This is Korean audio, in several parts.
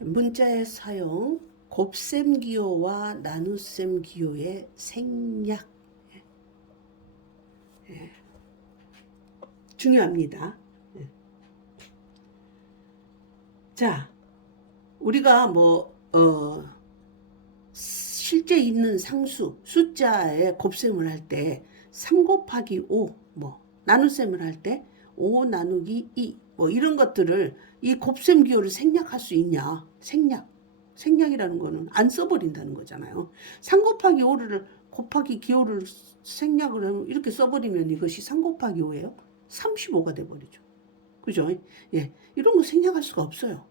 문자의 사용, 곱셈 기호와 나눗셈 기호의 생략. 중요합니다. 자, 우리가 실제 있는 상수, 숫자에 곱셈을 할 때 3 곱하기 5, 나눗셈을 할 때 5 나누기 2, 이런 것들을 이 곱셈 기호를 생략할 수 있냐? 생략이라는 거는 안 써버린다는 거잖아요. 3 곱하기 5를 곱하기 기호를 생략을 하면 이렇게 써버리면 이것이 3 곱하기 5예요. 35가 돼버리죠. 그죠? 예, 이런 거 생략할 수가 없어요.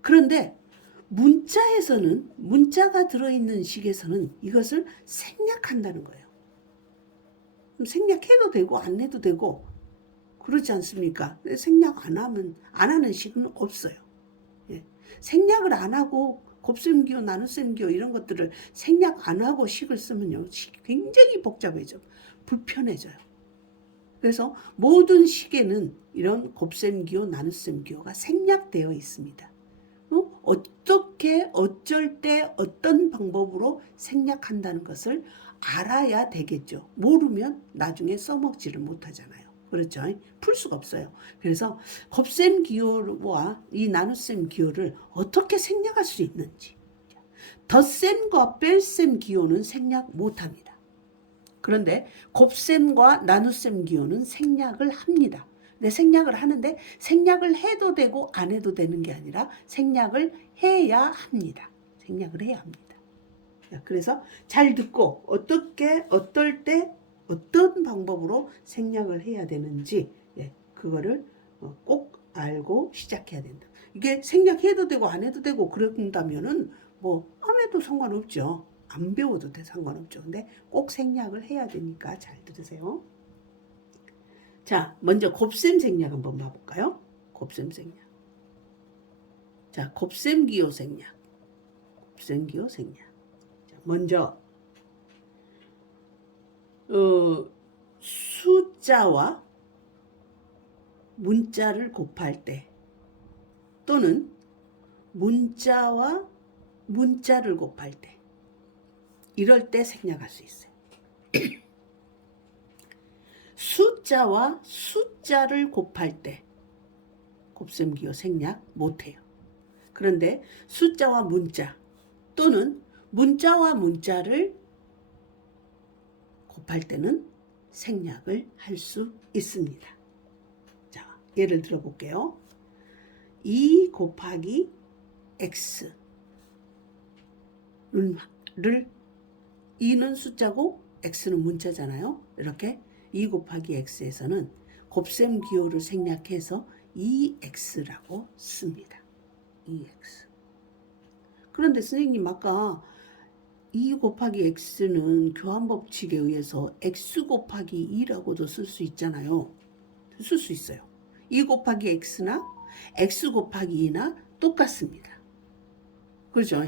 그런데 문자가 들어있는 식에서는 이것을 생략한다는 거예요. 그럼 생략해도 되고 안 해도 되고 그렇지 않습니까? 생략 안 하는 식은 없어요. 예. 생략을 안 하고 곱셈기호, 나눗셈기호 이런 것들을 생략 안 하고 식을 쓰면요, 굉장히 복잡해져, 불편해져요. 그래서 모든 식에는 이런 곱셈기호, 나눗셈기호가 생략되어 있습니다. 어떻게, 어쩔 때, 어떤 방법으로 생략한다는 것을 알아야 되겠죠. 모르면 나중에 써먹지를 못하잖아요. 그렇죠? 풀 수가 없어요. 그래서 곱셈 기호와 이 나눗셈 기호를 어떻게 생략할 수 있는지. 덧셈과 뺄셈 기호는 생략 못합니다. 그런데 곱셈과 나눗셈 기호는 생략을 합니다. 근데 생략을 하는데 생략을 해도 되고 안 해도 되는 게 아니라 생략을 해야 합니다. 생략을 해야 합니다. 그래서 잘 듣고 어떻게, 어떨 때, 어떤 방법으로 생략을 해야 되는지 그거를 꼭 알고 시작해야 된다. 이게 생략해도 되고 안 해도 되고 그런다면은 안 해도 상관없죠. 안 배워도 상관없죠. 근데 꼭 생략을 해야 되니까 잘 들으세요. 자, 먼저 곱셈 생략 한번 봐볼까요? 곱셈 생략. 자, 곱셈 기호 생략. 곱셈 기호 생략. 자, 먼저 숫자와 문자를 곱할 때 또는 문자와 문자를 곱할 때 이럴 때 생략할 수 있어요. 숫자와 숫자를 곱할 때 곱셈 기호 생략 못해요. 그런데 숫자와 문자 또는 문자와 문자를 곱할 때는 생략을 할 수 있습니다. 자, 예를 들어 볼게요. 2 곱하기 x를 2는 숫자고 x는 문자잖아요. 이렇게 2 곱하기 x에서는 곱셈 기호를 생략해서 2x라고 씁니다. 2x. 그런데 선생님 아까 2 곱하기 x는 교환법칙에 의해서 x 곱하기 2라고도 쓸 수 있잖아요. 쓸 수 있어요. 2 곱하기 x나 x 곱하기 2나 똑같습니다. 그렇죠?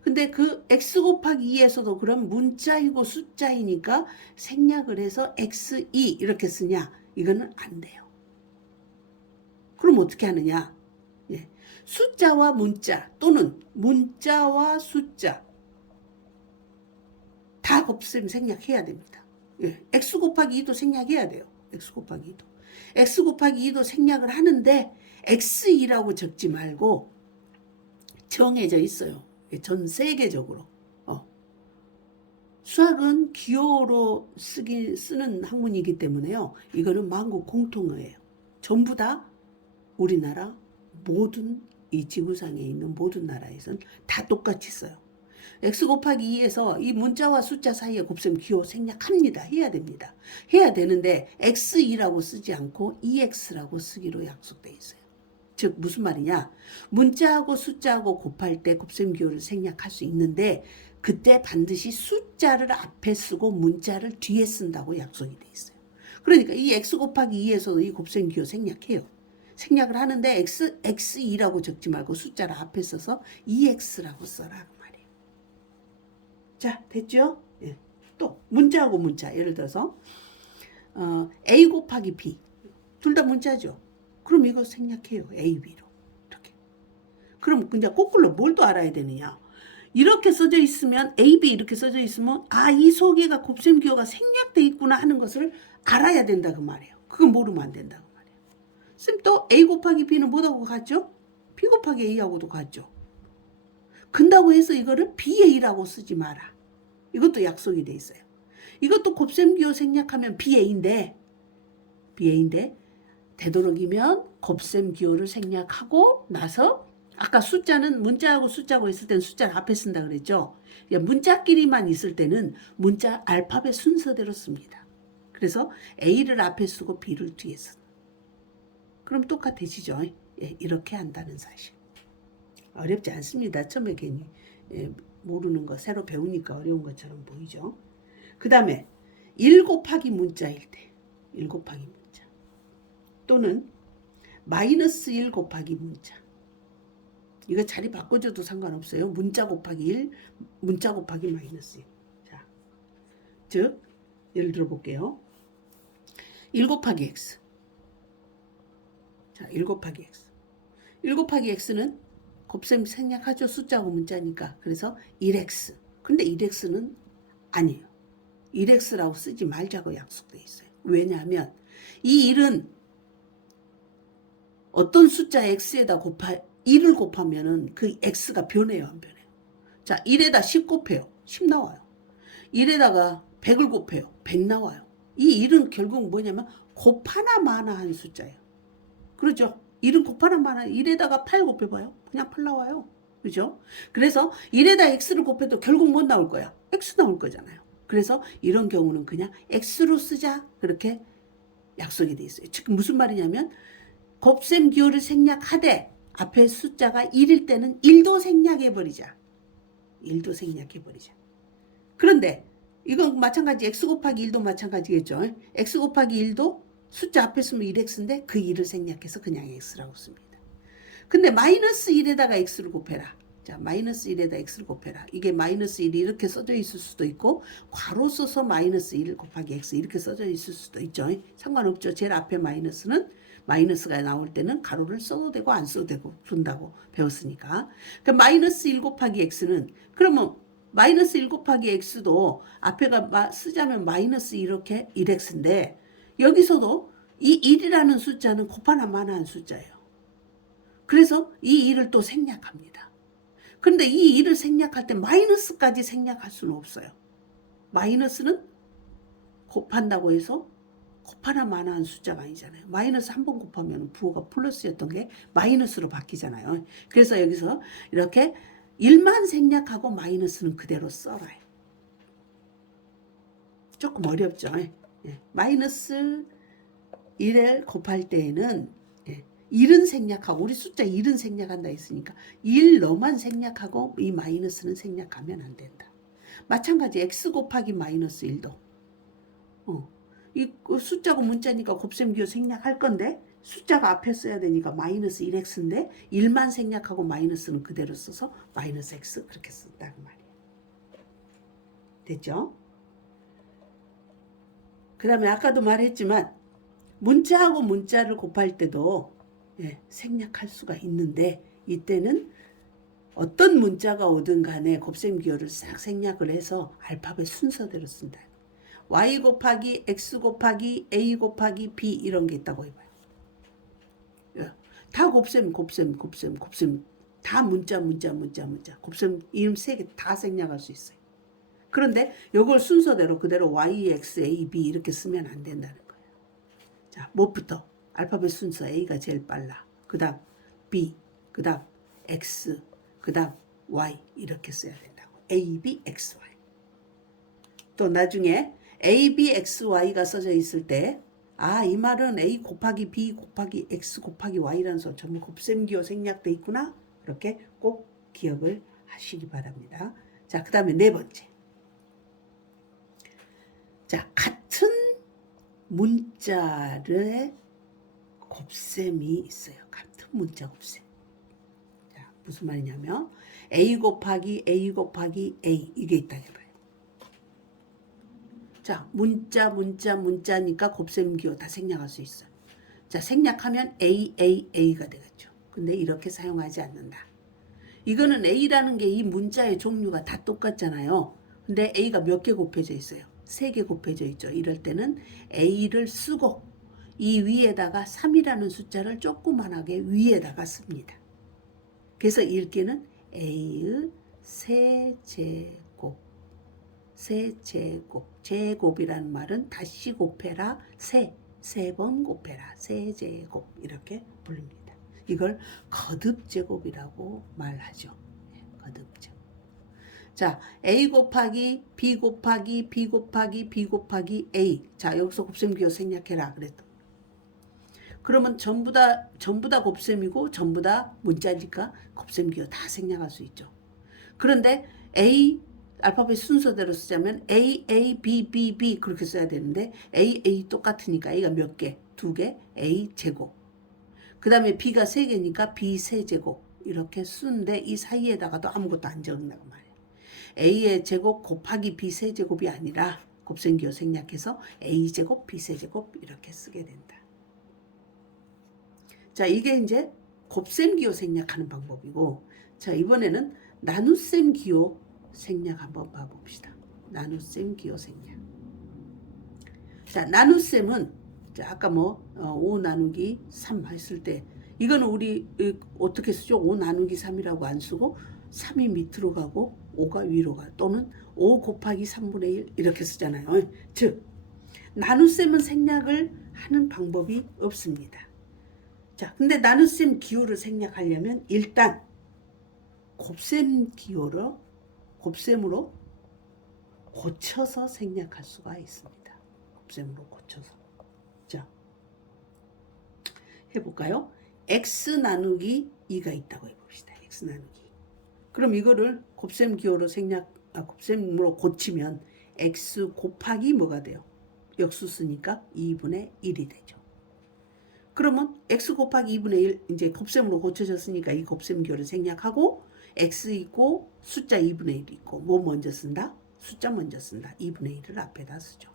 근데 그 x 곱하기 2에서도 그럼 문자이고 숫자이니까 생략을 해서 x2 이렇게 쓰냐? 이거는 안 돼요. 그럼 어떻게 하느냐? 숫자와 문자 또는 문자와 숫자 다 곱셈 생략해야 됩니다. x 곱하기 2도 생략해야 돼요. x 곱하기 2도. x 곱하기 2도 생략을 하는데 x2라고 적지 말고 정해져 있어요. 전 세계적으로. 수학은 기호로 쓰는 학문이기 때문에요. 이거는 만국 공통어예요. 전부 다 우리나라 모든 이 지구상에 있는 모든 나라에서는 다 똑같이 써요. x 곱하기 2에서 이 문자와 숫자 사이에 곱셈 기호 생략합니다. 해야 됩니다. 해야 되는데 x2라고 쓰지 않고 2x라고 쓰기로 약속되어 있어요. 즉 무슨 말이냐? 문자하고 숫자하고 곱할 때 곱셈 기호를 생략할 수 있는데 그때 반드시 숫자를 앞에 쓰고 문자를 뒤에 쓴다고 약속이 돼 있어요. 그러니까 이 x 곱하기 2에서도 이 곱셈 기호 생략해요. 생략을 하는데 x2라고 적지 말고 숫자를 앞에 써서 2x라고 써라 그 말이에요. 자, 됐죠? 또 문자하고 문자, 예를 들어서 a 곱하기 b 둘 다 문자죠. 그럼 이거 생략해요. a, b로 이렇게. 그럼 그냥 거꾸로 뭘 또 알아야 되느냐. 이렇게 써져 있으면 AB 이렇게 써져 있으면 이 속에가 곱셈기호가 생략돼 있구나 하는 것을 알아야 된다 그 말이에요. 그거 모르면 안 된다 그 말이에요. 쌤 또 A 곱하기 B는 뭐하고 같죠? B 곱하기 A하고도 같죠. 근다고 해서 이거를 BA라고 쓰지 마라. 이것도 약속이 돼 있어요. 이것도 곱셈기호 생략하면 BA인데 되도록이면 곱셈기호를 생략하고 나서 아까 숫자는 문자하고 숫자고 있을 때는 숫자를 앞에 쓴다 그랬죠. 문자끼리만 있을 때는 문자 알파벳 순서대로 씁니다. 그래서 A를 앞에 쓰고 B를 뒤에 쓴다. 그럼 똑같아지죠. 이렇게 한다는 사실. 어렵지 않습니다. 처음에 괜히 모르는 거 새로 배우니까 어려운 것처럼 보이죠. 그 다음에 1 곱하기 문자일 때 1 곱하기 문자 또는 마이너스 1 곱하기 문자. 이거 자리 바꿔줘도 상관없어요. 문자 곱하기 1, 문자 곱하기 마이너스 1. 자, 즉 예를 들어 볼게요. 1 곱하기 x. 자, 1 곱하기 x. 1 곱하기 x는 곱셈 생략하죠. 숫자고 문자니까. 그래서 1x. 근데 1x는 아니에요. 1x라고 쓰지 말자고 약속돼 있어요. 왜냐하면 이 1은 어떤 숫자 x에다 1을 곱하면은 그 x가 변해요, 안 변해요? 자, 1에다 10 곱해요. 10 나와요. 1에다가 100을 곱해요. 100 나와요. 이 1은 결국 뭐냐면 곱하나 마나한 숫자예요. 그렇죠? 1은 곱하나 마나. 1에다가 8 곱해봐요. 그냥 8 나와요. 그죠? 그래서 1에다 x를 곱해도 결국 뭐 나올 거야? x 나올 거잖아요. 그래서 이런 경우는 그냥 x로 쓰자. 그렇게 약속이 돼 있어요. 즉 무슨 말이냐면 곱셈 기호를 생략하되 앞에 숫자가 1일 때는 1도 생략해버리자. 1도 생략해버리자. 그런데 이건 마찬가지 x 곱하기 1도 마찬가지겠죠. x 곱하기 1도 숫자 앞에 쓰면 1x인데 그 1을 생략해서 그냥 x라고 씁니다. 근데 마이너스 1에다가 x를 곱해라. 자, 마이너스 1에다 x를 곱해라. 이게 마이너스 1이 이렇게 써져 있을 수도 있고 괄호 써서 마이너스 1 곱하기 x 이렇게 써져 있을 수도 있죠. 상관없죠. 제일 앞에 마이너스가 나올 때는 가로를 써도 되고 안 써도 되고 준다고 배웠으니까. 그러니까 마이너스 1 곱하기 x는 그러면 마이너스 1 곱하기 x도 앞에가 쓰자면 마이너스 이렇게 1x인데 여기서도 이 1이라는 숫자는 곱하나 마나한 숫자예요. 그래서 이 1을 또 생략합니다. 그런데 이 1을 생략할 때 마이너스까지 생략할 수는 없어요. 마이너스는 곱한다고 해서 곱하나 마나한 숫자가 아니잖아요. 마이너스 한 번 곱하면 부호가 플러스였던 게 마이너스로 바뀌잖아요. 그래서 여기서 이렇게 1만 생략하고 마이너스는 그대로 써라요. 조금 어렵죠. 마이너스 1을 곱할 때에는 1은 생략하고 우리 숫자 1은 생략한다 했으니까 1 너만 생략하고 이 마이너스는 생략하면 안 된다. 마찬가지 x 곱하기 마이너스 1도 이 숫자고 문자니까 곱셈기호 생략할 건데 숫자가 앞에 써야 되니까 마이너스 1x인데 1만 생략하고 마이너스는 그대로 써서 마이너스 x 그렇게 쓴다는 말이에요. 됐죠? 그 다음에 아까도 말했지만 문자하고 문자를 곱할 때도 생략할 수가 있는데 이때는 어떤 문자가 오든 간에 곱셈기호를 싹 생략을 해서 알파벳 순서대로 쓴다. y 곱하기 x 곱하기 a 곱하기 b 이런 게 있다고 해봐요. 다 곱셈 다 문자 곱셈 이름 3개 다 생략할 수 있어요. 그런데 이걸 순서대로 그대로 y, x, a, b 이렇게 쓰면 안 된다는 거예요. 자, 무엇부터? 알파벳 순서 A가 제일 빨라. 그 다음 B, 그 다음 X, 그 다음 Y 이렇게 써야 된다고. A, B, X, Y. 또 나중에 A, B, X, Y가 써져 있을 때 이 말은 A 곱하기 B 곱하기 X 곱하기 Y라는 소 전부 곱셈기호 생략돼 있구나. 그렇게 꼭 기억을 하시기 바랍니다. 자, 그 다음에 네 번째. 자, 같은 문자를 곱셈이 있어요. 같은 문자 곱셈. 자, 무슨 말이냐면 A 곱하기 A 곱하기 A 이게 있다 해봐요. 자, 문자니까 곱셈기호 다 생략할 수 있어요. 자, 생략하면 AAA가 되겠죠. 근데 이렇게 사용하지 않는다. 이거는 A라는 게 이 문자의 종류가 다 똑같잖아요. 근데 A가 몇 개 곱해져 있어요? 3개 곱해져 있죠. 이럴 때는 A를 쓰고 이 위에다가 3이라는 숫자를 조그만하게 위에다가 씁니다. 그래서 읽기는 A의 세제곱. 세제곱. 제곱이라는 말은 다시 곱해라. 세 번 곱해라. 세제곱. 이렇게 부릅니다. 이걸 거듭제곱이라고 말하죠. 거듭제곱. 자, A 곱하기 B 곱하기 B 곱하기 B 곱하기 A. 자, 여기서 곱셈기호 생략해라 그랬다. 그러면 전부 다 곱셈이고 전부 다 문자니까 곱셈기호 다 생략할 수 있죠. 그런데 A 알파벳 순서대로 쓰자면 A, A, B, B, B 그렇게 써야 되는데 A, A 똑같으니까 A가 몇 개? 2개, A 제곱. 그 다음에 B가 3개니까 B 세제곱 이렇게 쓰는데 이 사이에다가도 아무것도 안 적는다고 말이에요. A의 제곱 곱하기 B 세제곱이 아니라 곱셈기호 생략해서 A 제곱, B 세제곱 이렇게 쓰게 된다. 자, 이게 이제 곱셈기호 생략하는 방법이고, 자, 이번에는 나눗셈 기호 생략 한번 봐봅시다. 나눗셈 기호 생략. 자, 나눗셈은 자, 아까 5 나누기 3 했을 때 이거는 우리 어떻게 쓰죠? 5 나누기 3이라고 안 쓰고 3이 밑으로 가고 5가 위로 가 또는 5 곱하기 3분의 1 이렇게 쓰잖아요. 즉 나눗셈은 생략을 하는 방법이 없습니다. 자, 근데 나눗셈 기호를 생략하려면 일단 곱셈으로 고쳐서 생략할 수가 있습니다. 곱셈으로 고쳐서. 자, 해볼까요? x 나누기 2가 있다고 해봅시다. x 나누기 2. 그럼 이거를 곱셈 기호로 곱셈으로 고치면 x 곱하기 뭐가 돼요? 역수 쓰니까 2분의 1이 되죠. 그러면 x 곱하기 2분의 1 이제 곱셈으로 고쳐졌으니까 이 곱셈 기호를 생략하고 x 있고 숫자 2분의 1이 있고 뭐 먼저 쓴다? 숫자 먼저 쓴다. 2분의 1을 앞에다 쓰죠.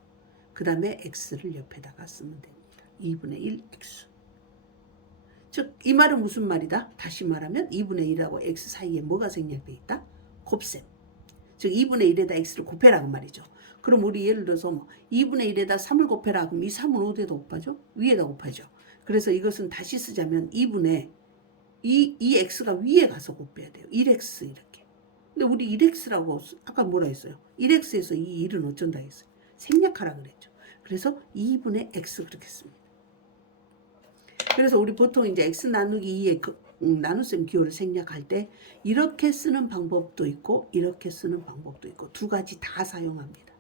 그 다음에 x를 옆에다가 쓰면 됩니다. 2분의 1 x. 즉 이 말은 무슨 말이다? 다시 말하면 2분의 1하고 x 사이에 뭐가 생략되어 있다? 곱셈. 즉 2분의 1에다 x를 곱해라고 말이죠. 그럼 우리 예를 들어서 2분의 1에다 3을 곱해라. 그럼 이 3은 어디에다 곱하죠? 위에다 곱하죠. 그래서 이것은 다시 쓰자면 2분의 이 x가 위에 가서 곱해야 돼요. 1x 이렇게. 근데 우리 1x라고 아까 뭐라 했어요? 1x에서 이 1은 어쩐다 했어요? 생략하라 그랬죠. 그래서 2분의 x 그렇게 씁니다. 그래서 우리 보통 이제 x 나누기 2의 나눗셈 기호를 생략할 때 이렇게 쓰는 방법도 있고 이렇게 쓰는 방법도 있고 두 가지 다 사용합니다.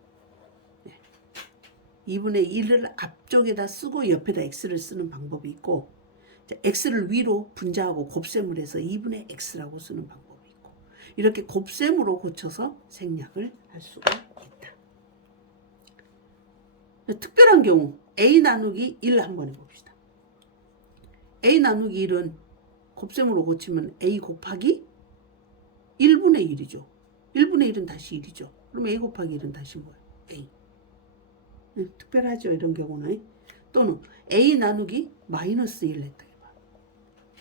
네. 2분의 1을 앞쪽에다 쓰고 옆에다 x를 쓰는 방법이 있고 x를 위로 분자하고 곱셈을 해서 2분의 x라고 쓰는 방법이 있고 이렇게 곱셈으로 고쳐서 생략을 할 수가 있다. 특별한 경우 a 나누기 1 한번 해봅시다. a 나누기 1은 곱셈으로 고치면 a 곱하기 1분의 1이죠. 1분의 1은 다시 1이죠. 그럼 a 곱하기 1은 다시 뭐예요? a. 특별하죠. 이런 경우는. 또는 a 나누기 마이너스 1 했다.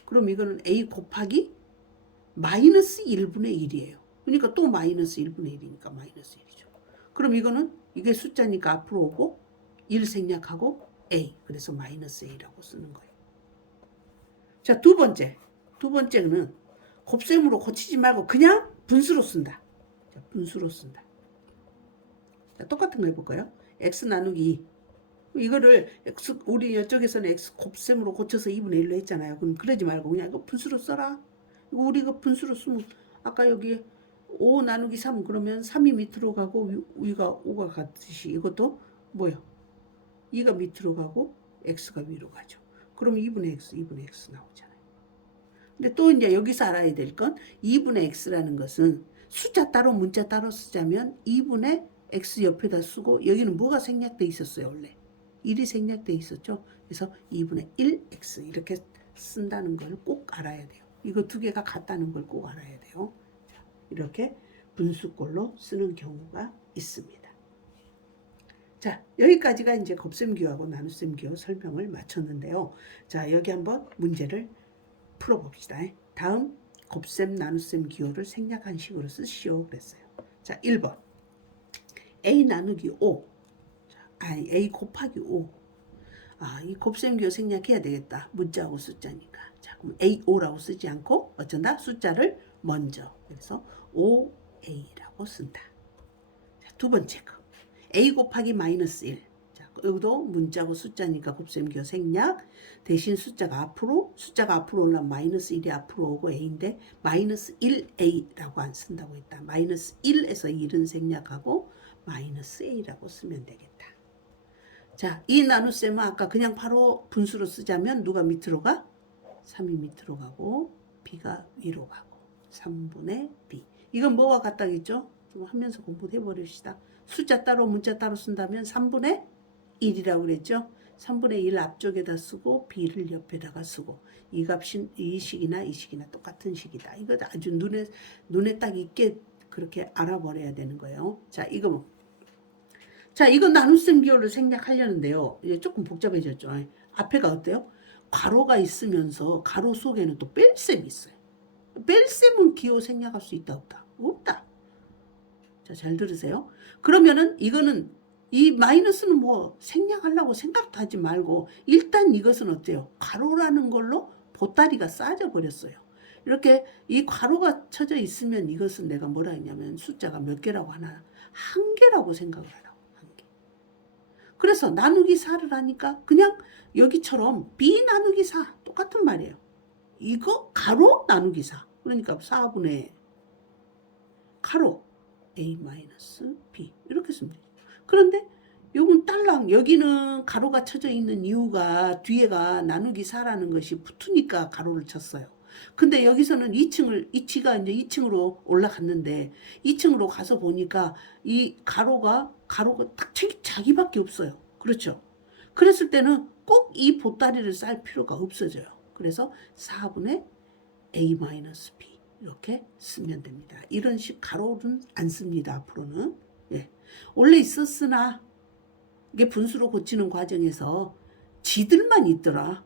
그럼 이거는 a 곱하기 마이너스 1분의 1이에요. 그러니까 또 마이너스 1분의 1이니까 마이너스 1이죠. 그럼 이거는 이게 숫자니까 앞으로 오고 1 생략하고 a. 그래서 마이너스 a라고 쓰는 거예요. 자, 두 번째는 곱셈으로 고치지 말고 그냥 분수로 쓴다. 자, 분수로 쓴다. 자, 똑같은 거 해볼까요? x 나누기 2. 이거를 우리 이쪽에서는 x 곱셈으로 고쳐서 2분의 1로 했잖아요. 그럼 그러지 말고 그냥 이거 분수로 써라. 이거 우리가 분수로 쓰면 아까 여기 5 나누기 3 그러면 3이 밑으로 가고 위가 5가 같듯이 이것도 뭐요? 2가 밑으로 가고 x가 위로 가죠. 그럼 2분의 x 나오잖아요. 근데 또 이제 여기서 알아야 될 건 2분의 x라는 것은 숫자 따로 문자 따로 쓰자면 2분의 x 옆에다 쓰고 여기는 뭐가 생략돼 있었어요 원래? 1이 생략돼 있었죠. 그래서 2분의 1x 이렇게 쓴다는 걸 꼭 알아야 돼요. 이거 두 개가 같다는 걸 꼭 알아야 돼요. 자, 이렇게 분수꼴로 쓰는 경우가 있습니다. 자, 여기까지가 이제 곱셈기호하고 나눗셈기호 설명을 마쳤는데요. 자, 여기 한번 문제를 풀어봅시다. 다음 곱셈 나눗셈 기호를 생략한 식으로 쓰시오 그랬어요. 자 1번 a 나누기 5 a 곱하기 5 이 곱셈 기호 생략해야 되겠다. 문자하고 숫자니까. 자 그럼 a5라고 쓰지 않고 어쩐다? 숫자를 먼저 그래서 5a라고 쓴다. 자, 두 번째 거 a 곱하기 마이너스 1 여기도 문자고 숫자니까 곱셈기호 생략 대신 숫자가 앞으로 올라면 마이너스 1이 앞으로 오고 a인데 마이너스 1a라고 안 쓴다고 했다. 마이너스 1에서 1은 생략하고 마이너스 a라고 쓰면 되겠다. 자, 이 나눗셈은 아까 그냥 바로 분수로 쓰자면 누가 밑으로 가? 3이 밑으로 가고 b가 위로 가고 3분의 b. 이건 뭐와 같다겠죠? 좀 하면서 공부해 버립시다. 숫자 따로 문자 따로 쓴다면 3분의 1이라고 그랬죠. 3분의 1 앞쪽에다 쓰고 b를 옆에다가 쓰고 이 값이 이 식이나 이 식이나 똑같은 식이다. 이거 아주 눈에 딱 있게 그렇게 알아버려야 되는 거예요. 자, 이거 나눗셈 기호를 생략하려는데요. 이제 조금 복잡해졌죠. 앞에가 어때요? 괄호가 있으면서 괄호 속에는 또 뺄셈이 있어요. 뺄셈은 기호 생략할 수 있다 없다? 없다. 자, 잘 들으세요. 그러면은 이거는 이 마이너스는 뭐 생략하려고 생각도 하지 말고 일단 이것은 어때요? 괄호라는 걸로 보따리가 싸져 버렸어요. 이렇게 이 괄호가 쳐져 있으면 이것은 내가 뭐라 했냐면 숫자가 몇 개라고 하나? 한 개라고 생각을 하라고. 한 개. 그래서 나누기 4를 하니까 그냥 여기처럼 b 나누기 4 똑같은 말이에요. 이거 가로 나누기 4. 그러니까 4분의 가로 a-b 이렇게 쓰면 돼요. 그런데 요건 딸랑 여기는 가로가 쳐져 있는 이유가 뒤에가 나누기 4라는 것이 붙으니까 가로를 쳤어요. 근데 여기서는 2층가 이제 2층으로 올라갔는데 2층으로 가서 보니까 이 가로가 딱 자기밖에 없어요. 그렇죠? 그랬을 때는 꼭 이 보따리를 쌀 필요가 없어져요. 그래서 4분의 a-b 이렇게 쓰면 됩니다. 이런 식 가로는 안 씁니다. 앞으로는. 예. 원래 있었으나 이게 분수로 고치는 과정에서 지들만 있더라.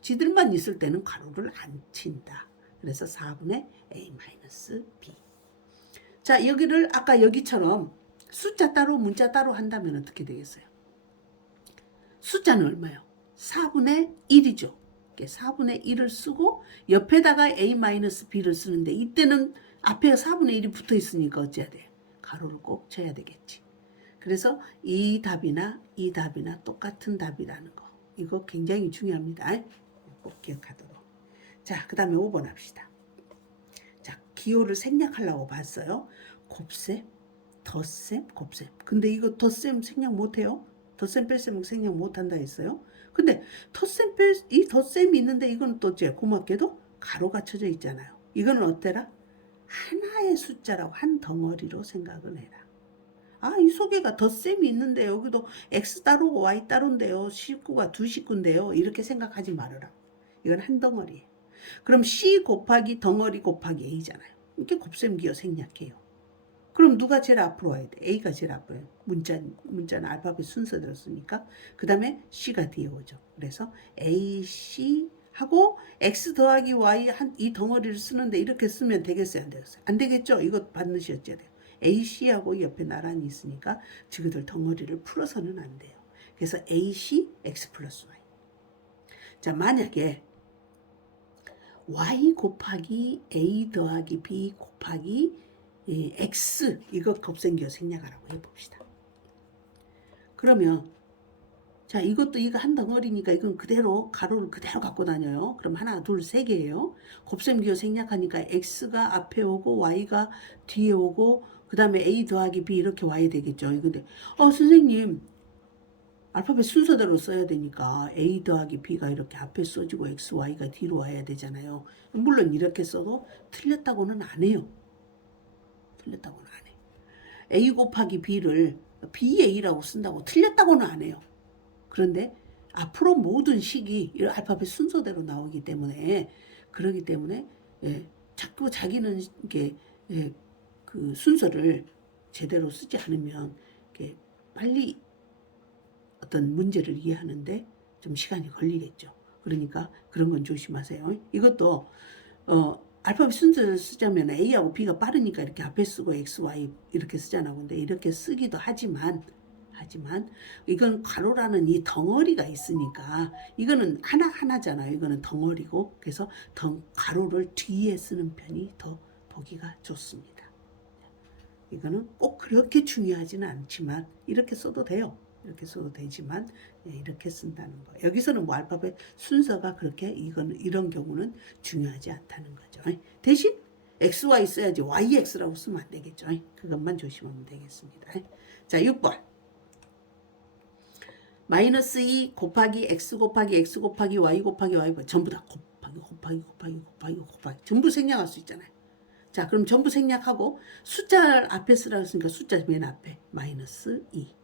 지들만 있을 때는 가로를 안 친다. 그래서 4분의 a-b. 자, 여기를 아까 여기처럼 숫자 따로 문자 따로 한다면 어떻게 되겠어요? 숫자는 얼마요? 4분의 1이죠. 4분의 1을 쓰고 옆에다가 a-b를 쓰는데 이때는 앞에 4분의 1이 붙어 있으니까 어찌해야 돼? 가로를 꼭 쳐야 되겠지. 그래서 이 답이나 똑같은 답이라는 거. 이거 굉장히 중요합니다. 꼭 기억하도록. 자, 그 다음에 5번 합시다. 자, 기호를 생략하려고 봤어요. 곱셈, 덧셈, 곱셈. 근데 이거 덧셈 생략 못해요. 덧셈 뺄셈 생략 못한다 했어요. 근데 이 덧셈이 있는데 이건 또 고맙게도 가로가 쳐져 있잖아요. 이거는 어때라? 하나의 숫자라고 한 덩어리로 생각을 해라. 이 속에가 덧셈이 있는데 여기도 x 따로고 y 따로인데요. 식구가 두 식구인데요. 이렇게 생각하지 말아라. 이건 한 덩어리예요. 그럼 c 곱하기 덩어리 곱하기 a잖아요. 이렇게 곱셈 기호 생략해요. 그럼 누가 제일 앞으로 와야 돼? a가 제일 앞으로 와요. 문자는 알파벳 순서대로 쓰니까. 그 다음에 c가 뒤에 오죠. 그래서 ac 하고 x 더하기 y 이 덩어리를 쓰는데 이렇게 쓰면 되겠어요? 안 되겠어요? 안 되겠죠? 이것 반드시 어째야 돼요? AC하고 옆에 나란히 있으니까 지그들 덩어리를 풀어서는 안 돼요. 그래서 AC X 플러스 Y. 자, 만약에 Y 곱하기 A 더하기 B 곱하기 X 이거 곱셈기호 생략하라고 해봅시다. 그러면 자, 이것도 이거 한 덩어리니까 이건 그대로 가로를 그대로 갖고 다녀요. 그럼 하나, 둘, 세 개예요. 곱셈기호 생략하니까 X가 앞에 오고 Y가 뒤에 오고 그 다음에 A 더하기 B 이렇게 와야 되겠죠. 근데 선생님 알파벳 순서대로 써야 되니까 A 더하기 B가 이렇게 앞에 써지고 X, Y가 뒤로 와야 되잖아요. 물론 이렇게 써도 틀렸다고는 안 해요. 틀렸다고는 안 해요. A 곱하기 B를 BA라고 쓴다고 틀렸다고는 안 해요. 그런데 앞으로 모든 식이 알파벳 순서대로 나오기 때문에 그러기 때문에 자꾸 자기는 이게 그 순서를 제대로 쓰지 않으면 빨리 어떤 문제를 이해하는데 좀 시간이 걸리겠죠. 그러니까 그런 건 조심하세요. 이것도 알파벳 순서를 쓰자면 A하고 B가 빠르니까 이렇게 앞에 쓰고 X, Y 이렇게 쓰잖아. 근데 이렇게 쓰기도 하지만 이건 괄호라는 이 덩어리가 있으니까 이거는 하나하나잖아요. 이거는 덩어리고 그래서 괄호를 뒤에 쓰는 편이 더 보기가 좋습니다. 이거는 꼭 그렇게 중요하지는 않지만 이렇게 써도 돼요. 이렇게 써도 되지만 이렇게 쓴다는 거. 여기서는 뭐 알파벳 순서가 그렇게 이런 경우는 중요하지 않다는 거죠. 대신 XY 써야지 YX라고 쓰면 안 되겠죠. 그것만 조심하면 되겠습니다. 자, 6번. 마이너스 2 곱하기 X 곱하기 X 곱하기 Y 곱하기 Y 전부 다 곱하기 전부 생략할 수 있잖아요. 자, 그럼 전부 생략하고 숫자를 앞에 쓰라고 했으니까 숫자 맨 앞에 마이너스 2.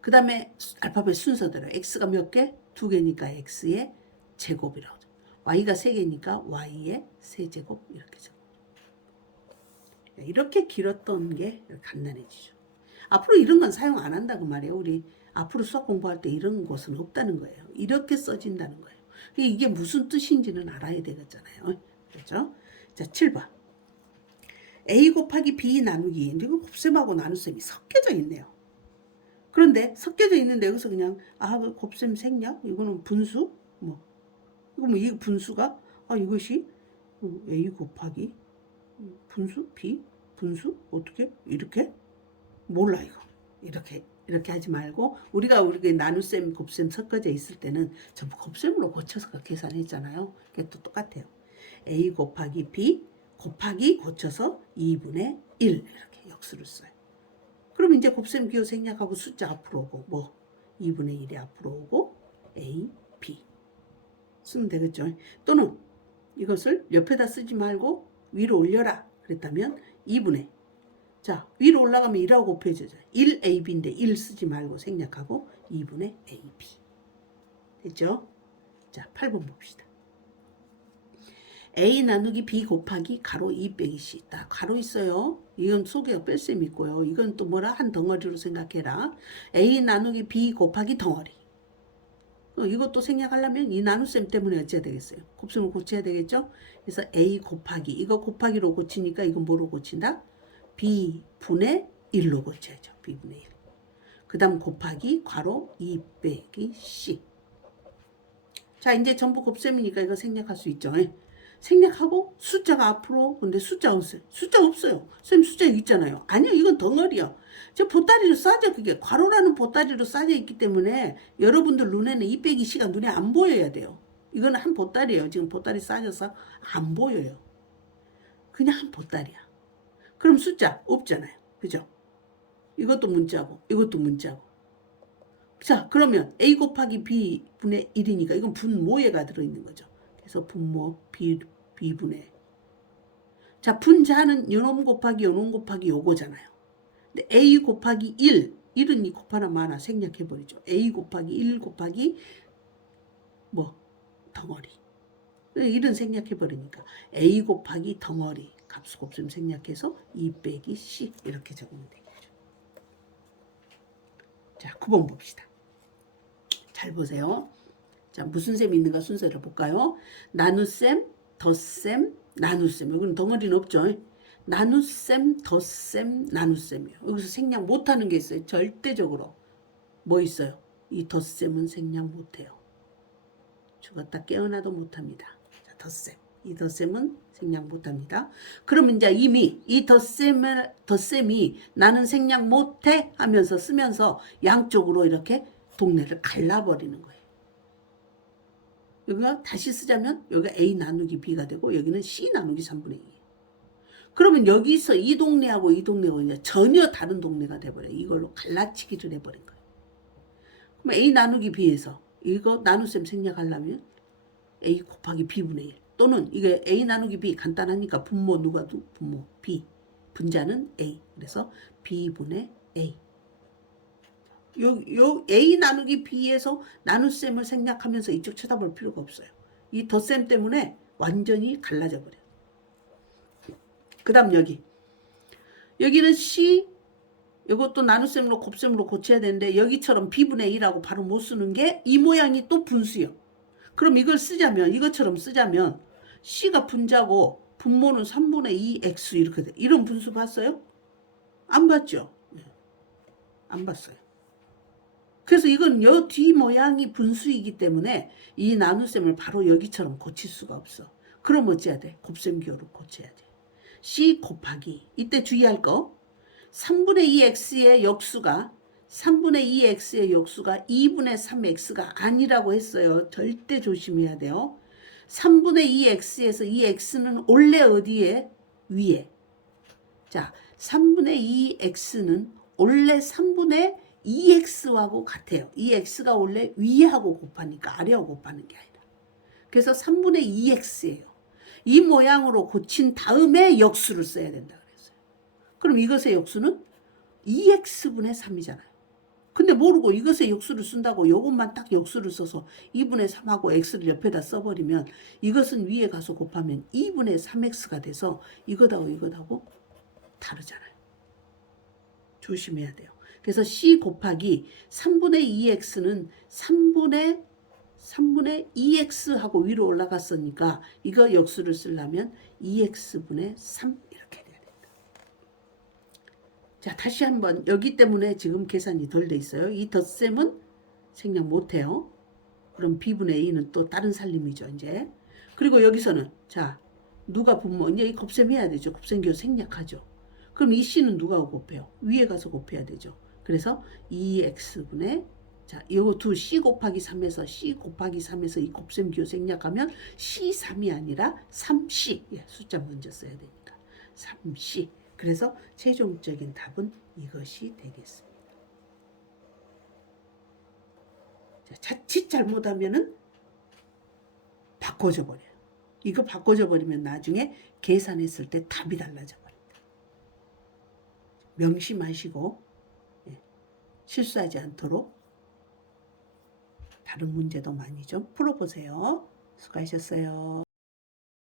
그 다음에 알파벳 순서대로 X가 몇 개? 2개니까 X의 제곱이라고 하죠. Y가 3개니까 Y의 세제곱 이렇게 적어. 이렇게 길었던 게 간단해지죠. 앞으로 이런 건 사용 안 한다고 말이에요. 우리 앞으로 수학 공부할 때 이런 것은 없다는 거예요. 이렇게 써진다는 거예요. 이게 무슨 뜻인지는 알아야 되겠잖아요. 그렇죠? 자, 7번. A 곱하기 B 나누기. 이거 곱셈하고 나눗셈이 섞여져 있네요. 그런데 섞여져 있는데 여기서 그냥 그 곱셈 생략? 이거는 분수? 이 분수가 이것이 A 곱하기 분수? B? 분수? 어떻게? 이렇게? 몰라 이거. 이렇게 하지 말고 우리가 나눗셈, 곱셈 섞어져 있을 때는 전부 곱셈으로 고쳐서 계산했잖아요. 그게 또 똑같아요. A 곱하기 B 곱하기 고쳐서 2분의 1 이렇게 역수를 써요. 그럼 이제 곱셈 기호 생략하고 숫자 앞으로 오고 2분의 1이 앞으로 오고 A, B 쓰면 되겠죠. 또는 이것을 옆에다 쓰지 말고 위로 올려라 그랬다면 2분의 자, 위로 올라가면 1하고 곱해져요. 1AB인데 1 쓰지 말고 생략하고 2분의 AB. 됐죠? 자, 8번 봅시다. A 나누기 B 곱하기 가로 2 빼기 C. 딱 가로 있어요. 이건 속에 뺄셈 있고요. 이건 또 뭐라? 한 덩어리로 생각해라. A 나누기 B 곱하기 덩어리. 이것도 생략하려면 이 나눗셈 때문에 어찌해야 되겠어요? 곱셈을 고쳐야 되겠죠? 그래서 A 곱하기 이거 곱하기로 고치니까 이건 뭐로 고친다? B분의 1로 고쳐야죠. B분의 1. 그 다음 곱하기 괄호 2 빼기 C. 자, 이제 전부 곱셈이니까 이거 생략할 수 있죠. 생략하고 숫자가 앞으로 근데 숫자 없어요. 숫자 없어요. 선생님 숫자 있잖아요. 아니요. 이건 덩어리요. 저 보따리로 싸져. 그게 괄호라는 보따리로 싸져 있기 때문에 여러분들 눈에는 2 빼기 C가 눈에 안 보여야 돼요. 이거는 한 보따리예요. 지금 보따리 싸져서 안 보여요. 그냥 한 보따리야. 그럼 숫자 없잖아요. 그죠? 이것도 문자고 이것도 문자고. 자, 그러면 A 곱하기 B분의 1이니까 이건 분모에가 들어있는 거죠. 그래서 분모 B분의 자, 분자는 요놈 곱하기 요놈 곱하기 요거잖아요. 근데 A 곱하기 1은 이 곱하나 마나 생략해버리죠. A 곱하기 1 곱하기 덩어리. 1은 생략해버리니까 A 곱하기 덩어리 값수 곱셈 생략해서 2 빼기 C 이렇게 적으면 되겠죠. 자, 9번 봅시다. 잘 보세요. 자, 무슨 셈이 있는가 순서를 볼까요? 나눗셈, 덧셈, 나눗셈. 여기는 덩어리는 없죠. 나눗셈, 덧셈, 나눗셈이에요. 여기서 생략 못하는 게 있어요. 절대적으로. 뭐 있어요? 이 덧셈은 생략 못해요. 죽었다 깨어나도 못합니다. 자, 덧셈. 이 덧셈은 생략 못합니다. 그러면 이제 이미 이 덧셈이 나는 생략 못해 하면서 쓰면서 양쪽으로 이렇게 동네를 갈라버리는 거예요. 여기가 다시 쓰자면 여기가 A 나누기 B가 되고 여기는 C 나누기 3분의 2. 그러면 여기서 이 동네하고 이 동네가 이제 전혀 다른 동네가 돼버려요. 이걸로 갈라치기를 해버린 거예요. 그럼 A 나누기 B에서 이거 나눗셈 생략하려면 A 곱하기 B분의 1. 또는 이게 A 나누기 B 간단하니까 분모 누가 분모 B. 분자는 A. 그래서 B분의 A. 요 A 나누기 B에서 나눗셈을 생략하면서 이쪽 쳐다볼 필요가 없어요. 이 덧셈 때문에 완전히 갈라져 버려요. 그 다음 여기는 C 이것도 나눗셈으로 곱셈으로 고쳐야 되는데 여기처럼 B분의 1하고 바로 못 쓰는 게 이 모양이 또 분수요. 그럼 이걸 쓰자면 이것처럼 쓰자면 C가 분자고 분모는 3분의 2x 이렇게 돼. 이런 분수 봤어요? 안 봤죠? 네. 안 봤어요. 그래서 이건 여 뒤 모양이 분수이기 때문에 이 나눗셈을 바로 여기처럼 고칠 수가 없어. 그럼 어찌해야 돼? 곱셈기호로 고쳐야 돼. c 곱하기 이때 주의할 거 3분의 2x의 역수가 3분의 2x의 역수가 2분의 3x가 아니라고 했어요. 절대 조심해야 돼요. 3분의 2x에서 이 x는 원래 어디에? 위에. 자, 3분의 2x는 원래 3분의 2x하고 같아요. 이 x가 원래 위하고 곱하니까 아래하고 곱하는 게 아니라. 그래서 3분의 2x예요. 이 모양으로 고친 다음에 역수를 써야 된다 그랬어요. 그럼 이것의 역수는 2x분의 3이잖아요. 근데 모르고 이것의 역수를 쓴다고 이것만 딱 역수를 써서 2분의 3하고 x를 옆에다 써버리면 이것은 위에 가서 곱하면 2분의 3x가 돼서 이것하고 다르잖아요. 조심해야 돼요. 그래서 c 곱하기 3분의 2x는 3분의 2x하고 위로 올라갔으니까 이거 역수를 쓰려면 2x분의 3 이렇게 돼야 된다. 자, 다시 한번 여기 때문에 지금 계산이 덜 돼 있어요. 이 덧셈은 생략 못해요. 그럼 b분의 a는 또 다른 살림이죠. 이제. 그리고 여기서는 자 누가 분모 이제 이 곱셈해야 되죠. 곱셈기호 생략하죠. 그럼 이 c는 누가 곱해요? 위에 가서 곱해야 되죠. 그래서 2x분의 자, 요거 두 c 곱하기 3에서 c 곱하기 3에서 이 곱셈기호 생략하면 c3이 아니라 3c. 예, 숫자 먼저 써야 되니까. 3c. 그래서 최종적인 답은 이것이 되겠습니다. 자, 자칫 잘못하면은 바꿔줘 버려요. 이거 바꿔줘 버리면 나중에 계산했을 때 답이 달라져 버립니다. 명심하시고 실수하지 않도록 다른 문제도 많이 좀 풀어보세요. 수고하셨어요.